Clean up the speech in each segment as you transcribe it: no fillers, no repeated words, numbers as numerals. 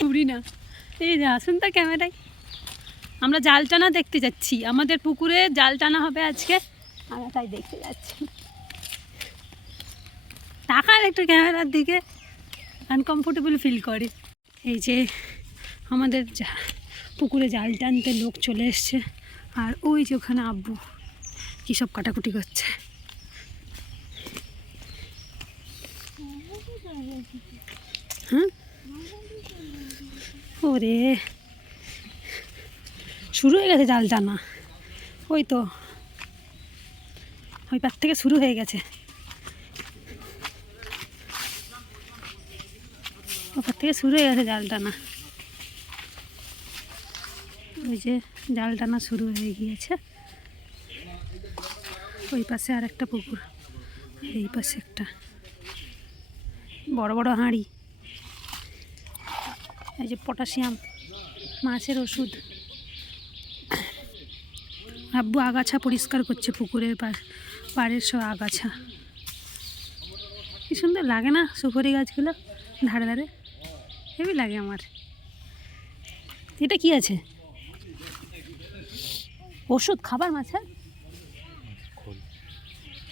চুরি না, এই যে আসুন তো ক্যামেরায়। আমরা জাল টানা দেখতে যাচ্ছি, আমাদের পুকুরে জাল টানা হবে আজকে, আমরা তাই দেখতে যাচ্ছি। তাকার একটু ক্যামেরার দিকে, আনকমফোর্টেবল ফিল করে। এই যে আমাদের পুকুরে জাল টানতে লোক চলে এসছে, আর ওই যে ওখানে আব্বু কী সব কাটাকুটি করছে। হ্যাঁ, ওরে শুরু হয়ে গেছে জাল টানা, ওই তো ওই পার থেকে শুরু হয়ে গেছে, ওপার থেকে শুরু হয়ে গেছে জাল টানা। ওই যে জাল টানা শুরু হয়ে গিয়েছে, ওই পাশে আর একটা পুকুর, এই পাশে একটা বড় বড় হাঁড়ি। এই যে পটাশিয়াম মাছের ওষুধ। আব্বু আগাছা পরিষ্কার করছে, পুকুরের পাড়ের সব আগাছা। কি সুন্দর লাগে না সুপারি গাছগুলো ধারে ধারে, হেবি লাগে আমার। এটা কি আছে? ওষুধ খাবার মাছের,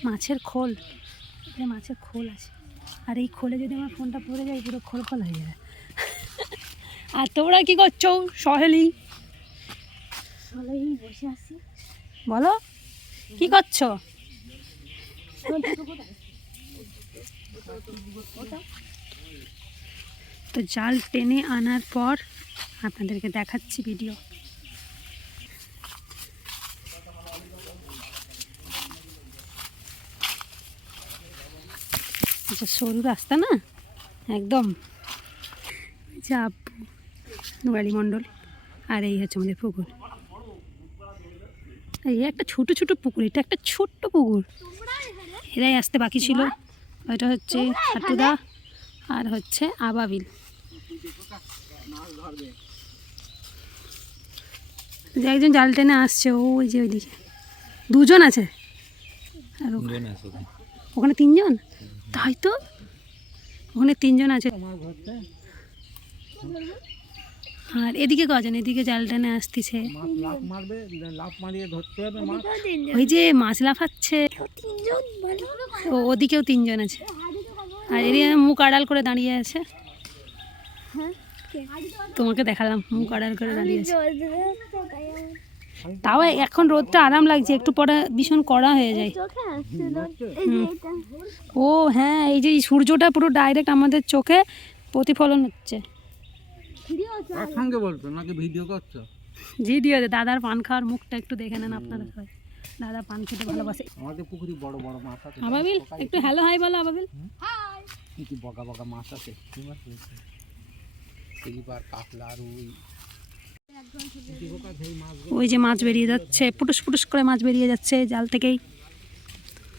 মাছের খোল। এটা মাছের খোল আছে, আর এই খোলে যদি আমার ফোনটা পড়ে যায় পুরো খোল খোল হয়ে যাবে। আর তোমরা কি করছো সহেলি? বসে আছি। বলো কি করছো? তো জাল টেনে আনার পর আপনাদেরকে দেখাচ্ছি ভিডিও। আচ্ছা, সরু রাস্তা না একদম। যা আব্বু নুরালি মণ্ডল, আর এই হচ্ছে আমাদের পুকুর। এই একটা ছোট ছোট পুকুর, এটা একটা ছোট্ট পুকুর। এরাই আসতে বাকি ছিল। এটা হচ্ছে হাটুদা আর হচ্ছে আবাবিল। যে একজন জাল টেনে আসছে, ওই যে ওইদিকে দুজন আছে, আর ওখানে তিনজন। তাই তো, ওখানে তিনজন আছে। আর এদিকে কজন, এদিকে জাল টেনে আসতেছে। ওই যে মাছ লাফাচ্ছে, ওদিকেও তিনজন আছে। আর এদিকে মুখ আড়াল করে দাঁড়িয়ে আছে। তোমাকে দেখালাম মুখ আড়াল করে দাঁড়িয়ে আছে। তাও এখন রোদটা আরাম লাগছে, একটু পরে ভীষণ কড়া হয়ে যায়। ও হ্যাঁ, এই যে সূর্যটা পুরো ডাইরেক্ট আমাদের চোখে প্রতিফলন হচ্ছে। ভিডিও দাদার পান খাওয়ার মুখটা একটু দেখে নেন আপনারা সবাই। দাদা পান খেতে ভালোবাসে। আমাদের পুকুরে বড় বড় মাছ আছে। আবাবিল একটু হ্যালো হাই বলো। আবাবিল কি কি বগা বগা মাছ আছে, কি মাছ আছে? সিলভার, কাতলা, রুই। ওই যে মাছ বেরিয়ে যাচ্ছে, পুটুস পুটুস করে মাছ বেরিয়ে যাচ্ছে জাল থেকেই।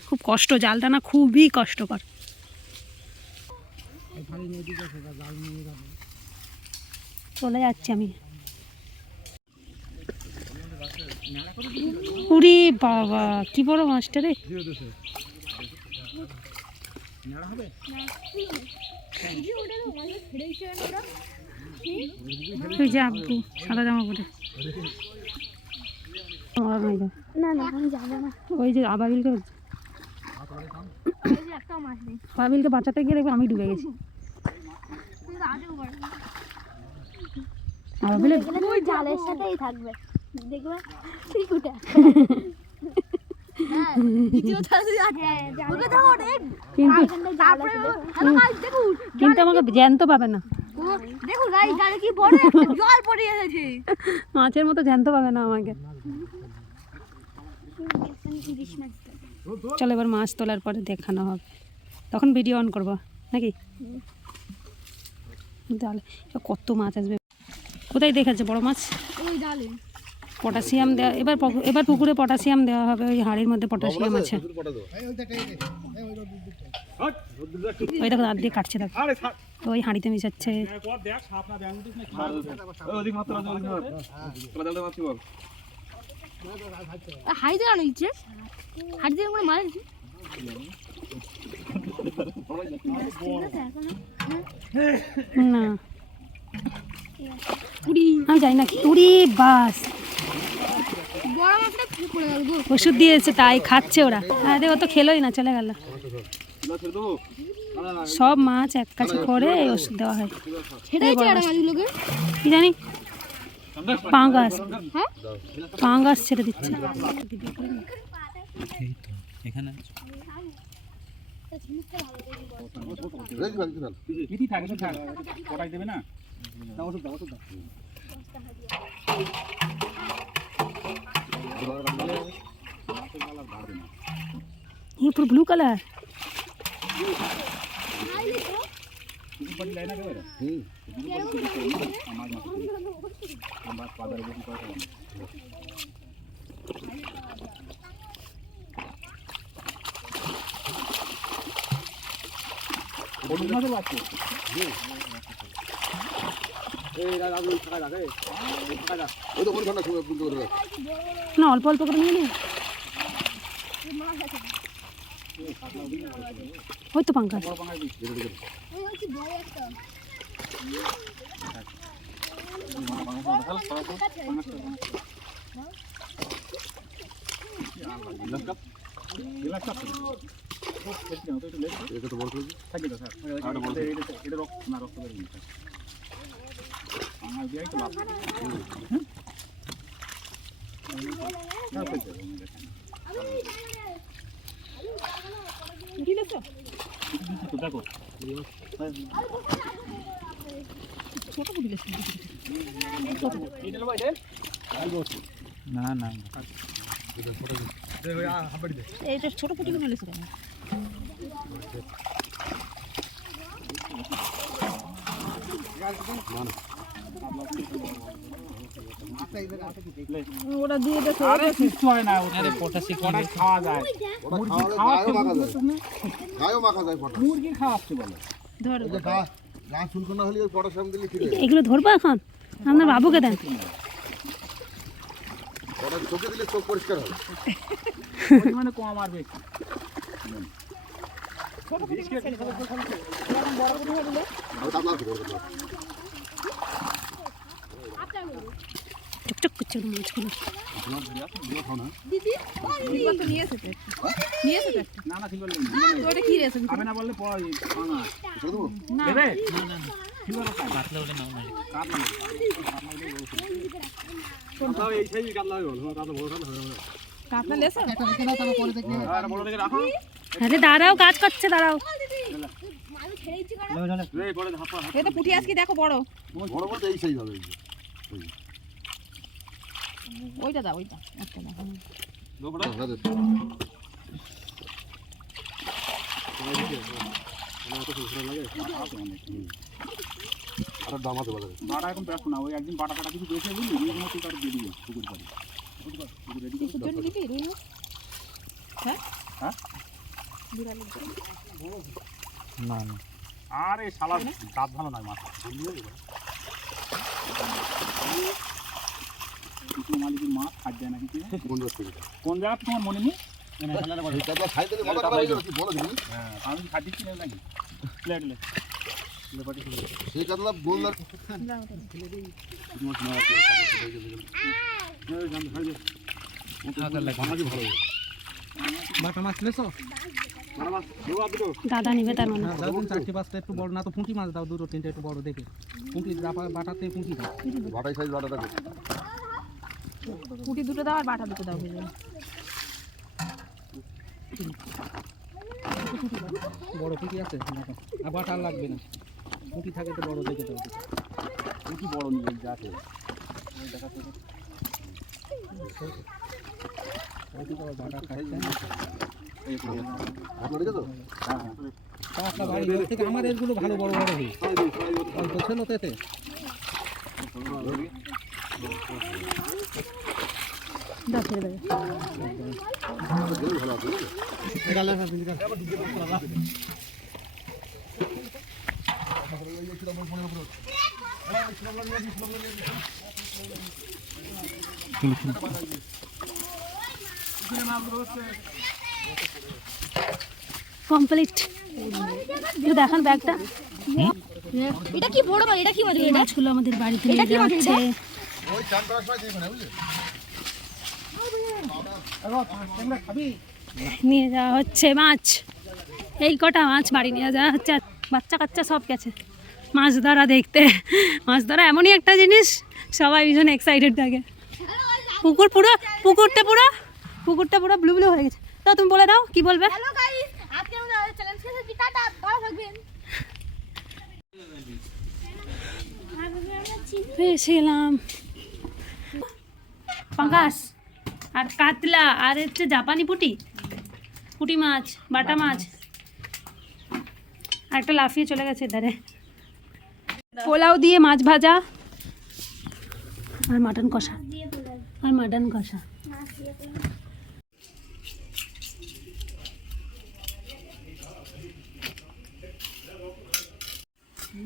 খুব কষ্ট, জালটা না খুবই কষ্টকর। চলে যাচ্ছি আমি। উরি বাবা, কি বড় মাছটা রে! ওই যে আব্বু সাদা জামা পরে। ওই যে আবাবিলকে বাঁচাতে গিয়ে দেখবো আমি ডুবে গেছি। জালের সাথেই থাকবে, দেখবে কিন্তু আমাকে জ্যান্ত পাবে না, মাছের মতো জ্যান্ত পাবে না আমাকে। চলো এবার মাছ তোলার পরে দেখানো হবে, তখন ভিডিও অন করবো নাকি? তাহলে কত মাছ আসবে। কোথায় দেখাচ্ছে বড় মাছ? পটাশিয়াম দেওয়া, এবার পুকুরে পটাশিয়াম দেওয়া হবে। ওই হাঁড়ির মধ্যে পটাশিয়াম আছে। ওই দেখো দাঁত দিয়ে কাটছে, দেখো ওই হাঁড়িতে মিশাচ্ছে। না আমি জানি না কি উড়ি বাস বড় মাছটা পড়ে গেল গো। ওষুধ দিয়েছে তাই খাচ্ছে ওরা। আরে ও তো খেলোই না, চলে গেল। সব মাছ এক কাছে করে এই ওষুধ দেওয়া হয়। সেটাই চেয়ারা মাছগুলোকে কি জানি পাঙ্গাস, হ্যাঁ পাঙ্গাস ছেড়ে দিচ্ছে। এই তো এখানে কিটি থাকে তো থাক কটাই দেবে না না ওষুধ দাও ওষুধ দাও ये पूरा ब्लू कलर কিটি পাটি যায় না কেউ আমার মাছ আমার বাজারে বেশি পয়সা নেই বলুন না তো বাচ্চা না অল্প অল্প করে নিয়ে নে। ওই তো পাঙ্গাস। ওই হচ্ছে বড় একটা দেখো না না এইটা ছোট পুঁটি গুলো লেছে কেন? ওটা দিয়ে দেখো। আরে কিছু হয় না আরে পটাশি কড়াই খাওয়া যায় মুরগি খাওয়াচ্ছে মুরগি খাওয়াচ্ছে বলে ধর গা চুলকোনা হলে ওই পটাশিয়াম দিলে ঠিক আছে। এগুলো ধরবো এখন? আপনার বাবুকে দেন। পটাশ চোখে দিলে চোখ পরিষ্কার হবে। পরিমাণে কম আর বেশি আর তার লাভ করবে টুকটুক করছে ওর মাছগুলো। দিদি না না সিলভার খাবে না বললে পড়া খানা দেবে না না সিলভার কাটলে ওটা নাও না কাটলে কোনটাও এই সেই কাটলা হলো কাটলা বড় কাটলা হবে না কাটলা লেছো একটা দেখে নাও তারপর পরে দেখবে আর বড় দেখে রাখো। আরে দাঁড়াও, কাজ করছে, দাঁড়াও। মানুষ ছেড়েইছি কারণ এই পরে হাপা এটা পুঁটি আজকে দেখো বড় বড় বলতে এই সেই হবে। ওইটা দাও ওইটা একটা দাও দোবড়া আর দাম আছে বাজারে। বাটা এখন ব্যস্ত না ওই একদিন বাটা কাটা কিছু বেঁচে বুঝলি রুই মাছ তার দিয়ে দিবে পুকুর পাড়ে পুকুর রেডি কিসের জন্য দিবি রুই মাছ? হ্যাঁ হ্যাঁ বিড়ালের জন্য। না না আরে শালা দাঁত ভালো নয় মাছ কিছু মালিকের মাছ খাট যায় না কিছু বন্ধু থেকে কোন জায়গা তোমার মনে নেই তারপর খাই দিলে মাথা খারাপ হয়ে যাবে। কি বলো দিবি? হ্যাঁ আমি খাট দিচ্ছি না নাকি প্লেট লে সেই কাতলা বললার বাটা মাছ লেছো? দাদা নিবে তার মানে। দাও দিন 4টি 5টা একটু বড় না তো পুঁটি মাছ দাও, 2 3টা একটু বড় দেখে। পুঁটি বাটাতে পুঁটি দাও। বাটাই সাইজ বাটাটা কত? পুঁটি দুটো দাও আর বাটা দুটো দাও ভেজে। বড় পুঁটি আছে দেখো। আর বাটা আর লাগবে না, পুঁটি থাকে তো বড় দেখে দাও। কি বড় নিয়ে যাচ্ছে বাটা খাইছে এই আপনার দিকে তো সমস্যা বাড়ি ঘর থেকে আমার এগুলো ভালো বড় বড় হয়। অল্প ছিল তেতে দাও ছেড়ে দেবে। ভালো আছে। কমপ্লিট। একটু দেখান ব্যাগটা, এটা কি বড় মাছ? এটা কি মাছ? এই মাছগুলো আমাদের বাড়িতে নিয়ে এটা কি যাওয়া মাছ হচ্ছে। ওই চান করার সময় দেখবেন বুঝলে নিয়ে যাওয়া হচ্ছে মাছ। এই কটা মাছ বাড়ি নিয়ে যাওয়া হচ্ছে। আর বাচ্চা কাচ্চা সব গেছে মাছ ধরা দেখতে। মাছ ধরা এমনই একটা জিনিস, সবাই ভীষণ এক্সাইটেড থাকে। পুকুরটা পুরো ব্লু ব্লু হয়ে গেছে। তো তুমি বলে দাও কি বলবে। হ্যালো গাইস, আজকে আমরা চ্যালেঞ্জ খেলছি। টাটা, ভালো থাকবেন। এসেছিলাম পাঙ্গাস আর কাতলা আর হচ্ছে জাপানি পুঁটি মাছ, বাটা মাছ, আর একটা লাফিয়ে চলে গেছে ধারে। পোলাও দিয়ে মাছ ভাজা আর মাটন কষা।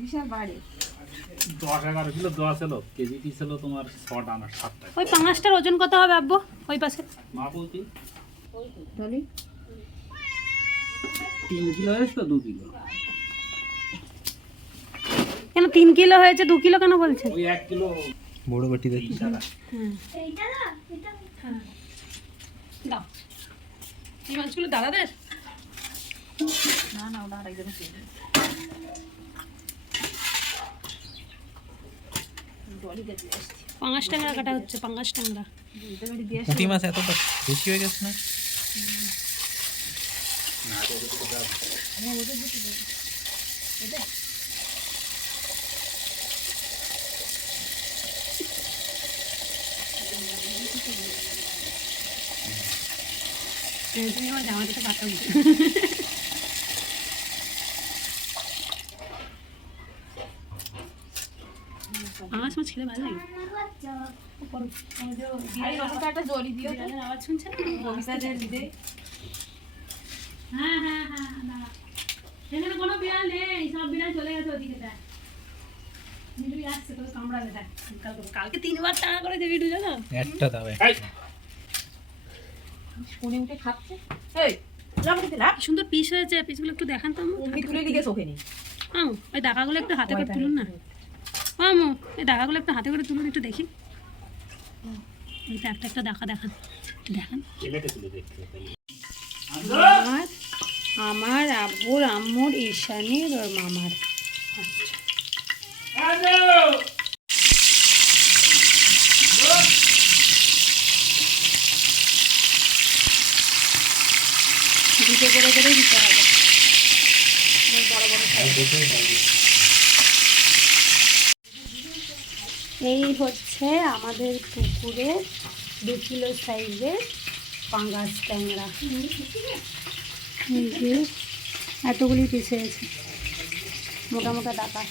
বিশাল বাড়ি 10-11 কিলো দেওয়া ছিল, কেজিটি ছিল তোমার 6 টাকা 7 টাকা। ওই পাঙ্গাসটার ওজন কত হবে আব্বু ওই পাশে? মা বলছি তাহলে 3 কিলো হয়েছে তো 2 কিলো। কেন 3 কিলো হয়েছে 2 কিলো কেন বলছে? ওই 1 কিলো বড় বাটি দেখি দাও এই মাছগুলো দাদাদের। না না ওটা আরেকজনের ছিল। পাঙ্গাস ট্যাংরা কাটা হচ্ছে, পাঙ্গাস ট্যাংরা। পুঁটি মাছ এতটা বেশি হয়ে গেছে না? তুমি আমার জামা দিতে পারতাম। পাঙ্গাস মাছ খেলে ভালো লাগে। একটা জলি দিয়ে আওয়াজ শুনছে না? হ্যাঁ হ্যাঁ হ্যাঁ, দাঁড়া। এখানে কোনো বিড়াল নেই, সব বিড়াল চলে গেছে ওদিকে। দেখ বিড়ুই আসছে, তোকে কামড়াবে। দেখ কালকে 3বার টাকা করেছে বিড়ু, জানো? একটা দাও শুনে উঠে খাচ্ছে। এই যাবো দিতে না কি সুন্দর পিস হয়েছে, পিসগুলো একটু দেখান তো। উনি তুলে দিকে চোখে নেই। ওই ডাকাগুলো একটু হাতে করে তুলুন না। আমু এই ডাকাগুলো একটু হাতে করে তুলুন, একটু দেখি। ওইটা একটা একটা ডাকা দেখান। আমার আব্বুর, আম্মুর, ঈশানীর ওর মামার। দুটো করে করে দিতে হবে। এই হচ্ছে আমাদের পুকুরের 2 কিলো সাইজের পাঙ্গাস ট্যাংরা। এই যে এতগুলি পিস হয়েছে, মোটা মোটা ডাকা।